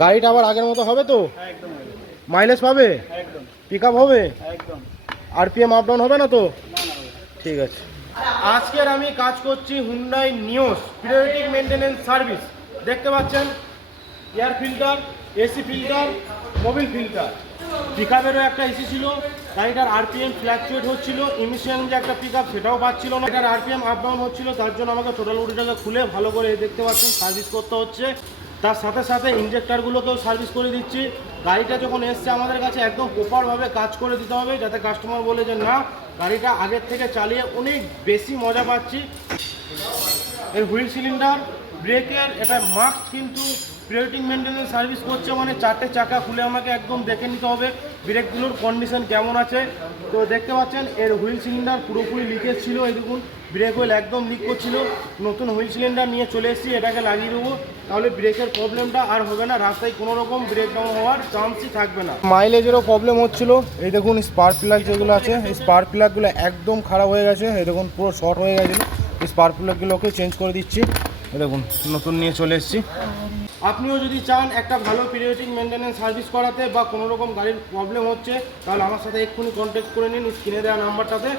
গাড়িটা আবার আগের মতো হবে তো? একদম মাইলেজ পাবে? একদম পিক আপ হবে? একদম। আরপিএম আপ ডাউন হবে না তো? না না। ঠিক আছে। আজকের আমি কাজ করছি Hyundai Nios periodic maintenance service. দেখতে পাচ্ছেন air filter, AC filter, mobil filter. Pick আপেরও একটা এসি ছিল, গাড়িটার আরপিএম ফ্ল্যাকচুয়েট হচ্ছিল, ইমিশন যে একটা পিক আপ সেটাও পাচ্ছিল না, এটার আরপিএম আপ ডাউন হচ্ছিল, তার জন্য আমাকে টোটাল বডিটাকে খুলে ভালো করে দেখতে পাচ্ছেন সার্ভিস করতে হচ্ছে। তার সাথে সাথে ইঞ্জেক্টারগুলোকেও সার্ভিস করে দিচ্ছি। গাড়িটা যখন এসছে আমাদের কাছে একদম প্রপারভাবে কাজ করে দিতে হবে, যাতে কাস্টমার বলে যে না গাড়িটা আগের থেকে চালিয়ে অনেক বেশি মজা পাচ্ছি। এর হুইল সিলিন্ডার, ব্রেকের এটা মাস্ক, কিন্তু পিরিয়ডিক মেনটেনেন্স সার্ভিস করছে মানে চারটে চাকা খুলে আমাকে একদম দেখে নিতে হবে ব্রেকগুলোর কন্ডিশন কেমন আছে। তো দেখতে পাচ্ছেন এর হুইল সিলিন্ডার পুরোপুরি লিকেজ ছিল, এই দেখুন ব্রেক হুইল একদম লিক করছিল। নতুন হুইল সিলিন্ডার নিয়ে চলে এসেছি, এটাকে লাগিয়ে দেবো, তাহলে ব্রেকের প্রবলেমটা আর হবে না, রাস্তায় কোনো রকম ব্রেক ডাউন হওয়ার চান্সই থাকবে না। মাইলেজেরও প্রবলেম হচ্ছিল, এই দেখুন স্পার্ক প্লাগ যেগুলো আছে এই স্পার্ক প্লাগগুলো একদম খারাপ হয়ে গেছে, এই দেখুন পুরো শর্ট হয়ে গেছিলো। এই স্পার্ক প্লাগগুলোকে চেঞ্জ করে দিচ্ছি, দেখুন নতুন নিয়ে চলে এসেছি। আপনিও যদি চান একটা ভালো পিরিয়ডিক মেনটেনেন্স সার্ভিস করাতে বা কোনো রকম গাড়ির প্রবলেম হচ্ছে, তাহলে আমার সাথে এক্ষুনি কন্ট্যাক্ট করে নিন স্ক্রিনে দেওয়া নাম্বারটাতে।